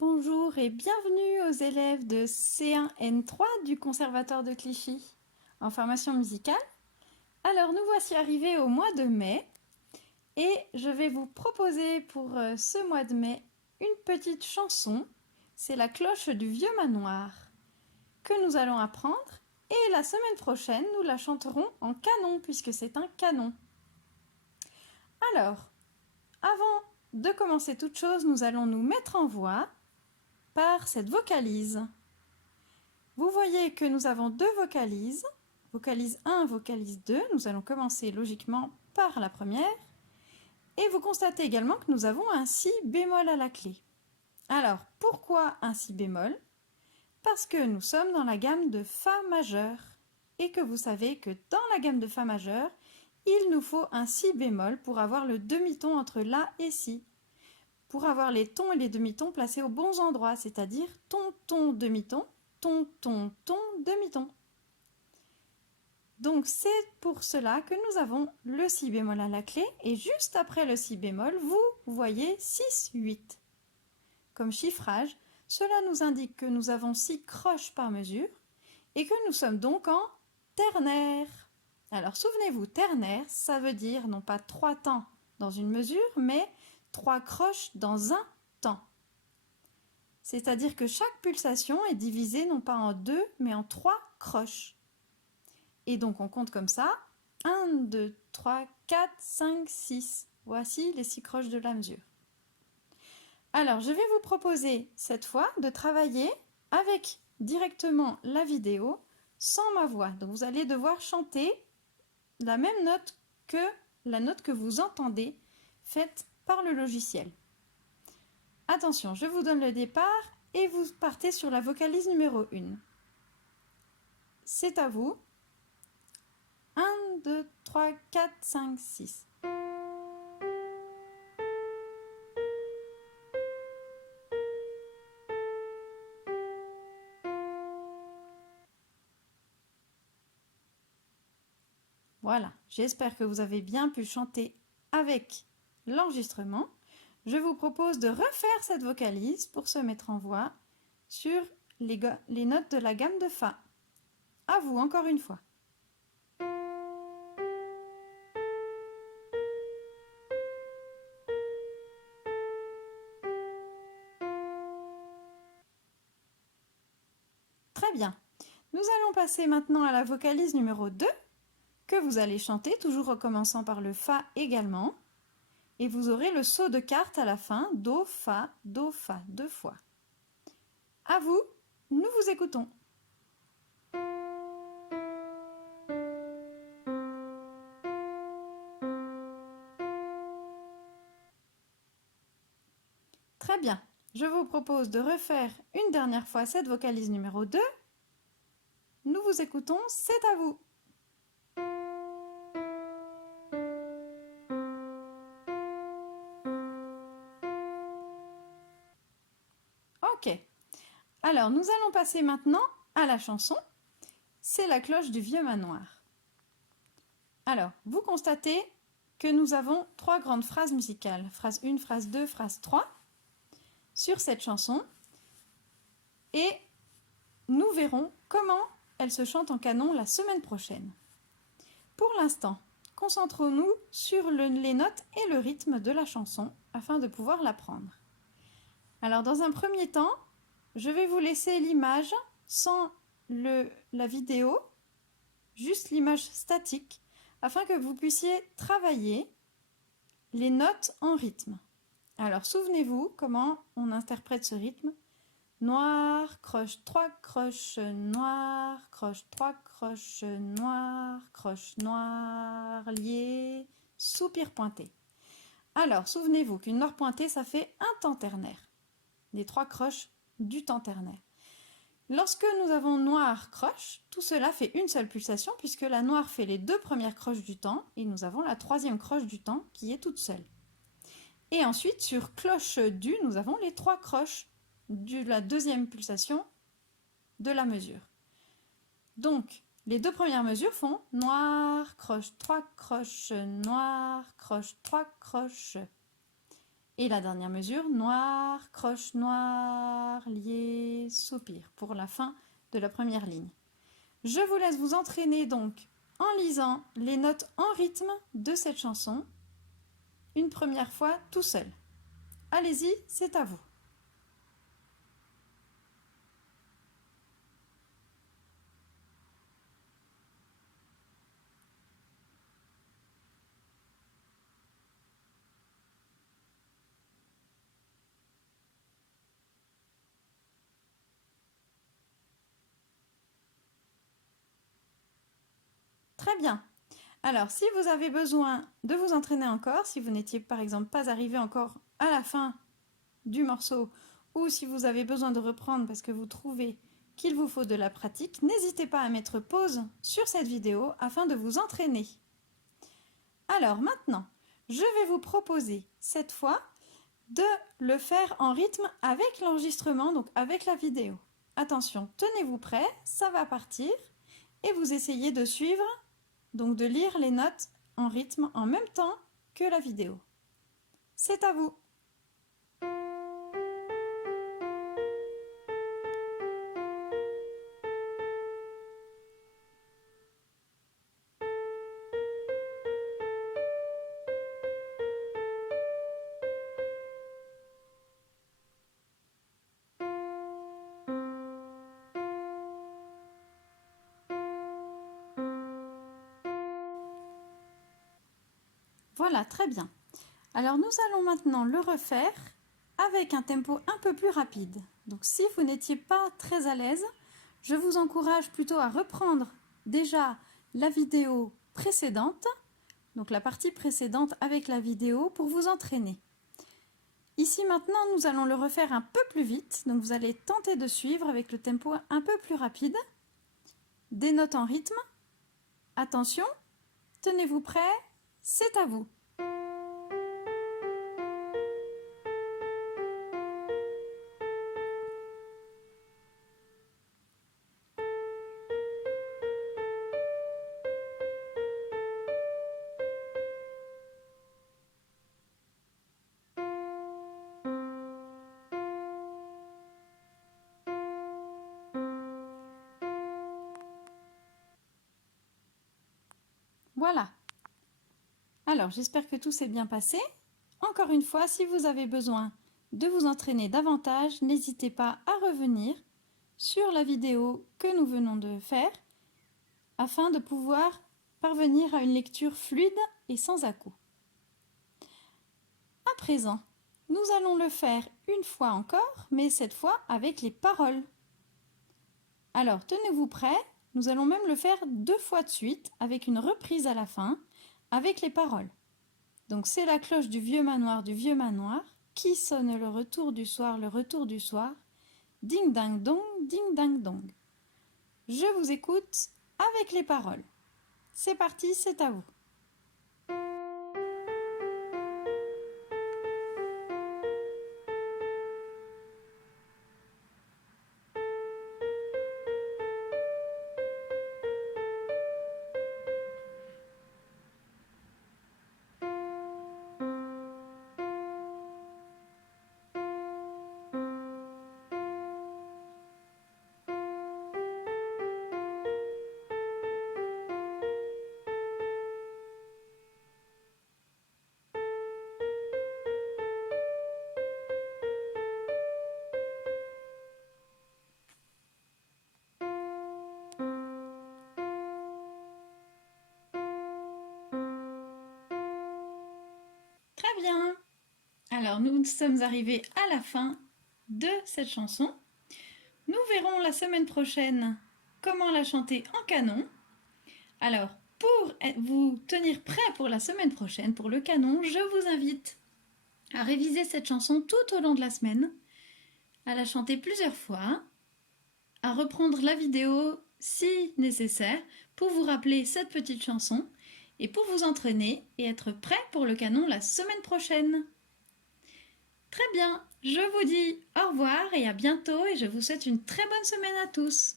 Bonjour et bienvenue aux élèves de C1N3 du Conservatoire de Clichy en formation musicale. Alors nous voici arrivés au mois de mai et je vais vous proposer pour ce mois de mai une petite chanson. C'est la cloche du vieux manoir que nous allons apprendre et la semaine prochaine nous la chanterons en canon puisque c'est un canon. Alors, avant de commencer toute chose, nous allons nous mettre en voix par cette vocalise. Vous voyez que nous avons deux vocalises, vocalise 1, vocalise 2. Nous allons commencer logiquement par la première. Et vous constatez également que nous avons un si bémol à la clé. Alors, pourquoi un si bémol? Parce que nous sommes dans la gamme de Fa majeur. Et que vous savez que dans la gamme de Fa majeur, il nous faut un si bémol pour avoir le demi-ton entre La et Si. Pour avoir les tons et les demi-tons placés aux bons endroits, c'est-à-dire ton, ton, demi-ton, ton, ton, ton, demi-ton. Donc c'est pour cela que nous avons le si bémol à la clé et juste après le si bémol, vous voyez 6, 8. Comme chiffrage, cela nous indique que nous avons 6 croches par mesure et que nous sommes donc en ternaire. Alors souvenez-vous, ternaire, ça veut dire non pas 3 temps dans une mesure, mais 3 croches dans un temps. C'est-à-dire que chaque pulsation est divisée non pas en 2, mais en 3 croches. Et donc on compte comme ça, 1, 2, 3, 4, 5, 6. Voici les 6 croches de la mesure. Alors je vais vous proposer cette fois de travailler avec directement la vidéo sans ma voix. Donc vous allez devoir chanter la même note que la note que vous entendez faite par le logiciel. Attention, je vous donne le départ et vous partez sur la vocalise numéro 1. C'est à vous. 1, 2, 3, 4, 5, 6. Voilà, j'espère que vous avez bien pu chanter avec l'enregistrement. Je vous propose de refaire cette vocalise pour se mettre en voix sur les notes de la gamme de Fa. À vous, encore une fois. Très bien. Nous allons passer maintenant à la vocalise numéro 2, que vous allez chanter, toujours recommençant par le Fa également. Et vous aurez le saut de carte à la fin, Do, Fa, 2 fois. À vous, nous vous écoutons. Très bien, je vous propose de refaire une dernière fois cette vocalise numéro 2. Nous vous écoutons, c'est à vous. Ok, alors nous allons passer maintenant à la chanson. C'est la cloche du vieux manoir. Alors, vous constatez que nous avons 3 grandes phrases musicales. Phrase 1, phrase 2, phrase 3 sur cette chanson. Et nous verrons comment elle se chante en canon la semaine prochaine. Pour l'instant, concentrons-nous sur les notes et le rythme de la chanson afin de pouvoir l'apprendre. Alors dans un premier temps, je vais vous laisser l'image sans la vidéo, juste l'image statique, afin que vous puissiez travailler les notes en rythme. Alors souvenez-vous comment on interprète ce rythme. Noir, croche, 3 croches, noir, croche, 3 croches, noir, croche, noir, lié, soupir pointé. Alors, souvenez-vous qu'une noire pointée, ça fait un temps ternaire. Les 3 croches du temps ternaire. Lorsque nous avons noir, croche, tout cela fait une seule pulsation puisque la noire fait les 2 premières croches du temps et nous avons la 3e croche du temps qui est toute seule. Et ensuite, sur cloche du, nous avons les 3 croches de la 2e pulsation de la mesure. Donc, les 2 premières mesures font noir, croche, 3 croches, noir, croche, 3 croches. Et la dernière mesure, noir, croche noire, lié, soupir, pour la fin de la première ligne. Je vous laisse vous entraîner donc en lisant les notes en rythme de cette chanson, une première fois tout seul. Allez-y, c'est à vous. Très bien. Alors, si vous avez besoin de vous entraîner encore, si vous n'étiez par exemple pas arrivé encore à la fin du morceau, ou si vous avez besoin de reprendre parce que vous trouvez qu'il vous faut de la pratique, n'hésitez pas à mettre pause sur cette vidéo afin de vous entraîner. Alors maintenant, je vais vous proposer cette fois de le faire en rythme avec l'enregistrement, donc avec la vidéo. Attention, tenez-vous prêts, ça va partir et vous essayez de suivre, donc de lire les notes en rythme en même temps que la vidéo. C'est à vous. Voilà, très bien. Alors nous allons maintenant le refaire avec un tempo un peu plus rapide. Donc si vous n'étiez pas très à l'aise, je vous encourage plutôt à reprendre déjà la vidéo précédente, donc la partie précédente avec la vidéo pour vous entraîner. Ici maintenant, nous allons le refaire un peu plus vite, donc vous allez tenter de suivre avec le tempo un peu plus rapide. Des notes en rythme. Attention, tenez-vous prêts, c'est à vous. Voilà. Alors, j'espère que tout s'est bien passé. Encore une fois, si vous avez besoin de vous entraîner davantage, n'hésitez pas à revenir sur la vidéo que nous venons de faire afin de pouvoir parvenir à une lecture fluide et sans à-coups. À présent, nous allons le faire une fois encore, mais cette fois avec les paroles. Alors, tenez-vous prêts, nous allons même le faire 2 fois de suite avec une reprise à la fin, avec les paroles. Donc c'est la cloche du vieux manoir, qui sonne le retour du soir, ding ding dong, ding ding dong. Je vous écoute avec les paroles. C'est parti, c'est à vous. Très bien. Alors nous sommes arrivés à la fin de cette chanson. Nous verrons la semaine prochaine comment la chanter en canon. Alors, pour vous tenir prêt pour la semaine prochaine, pour le canon, je vous invite à réviser cette chanson tout au long de la semaine, à la chanter plusieurs fois, à reprendre la vidéo si nécessaire pour vous rappeler cette petite chanson et pour vous entraîner et être prêt pour le canon la semaine prochaine. Très bien, je vous dis au revoir et à bientôt et je vous souhaite une très bonne semaine à tous.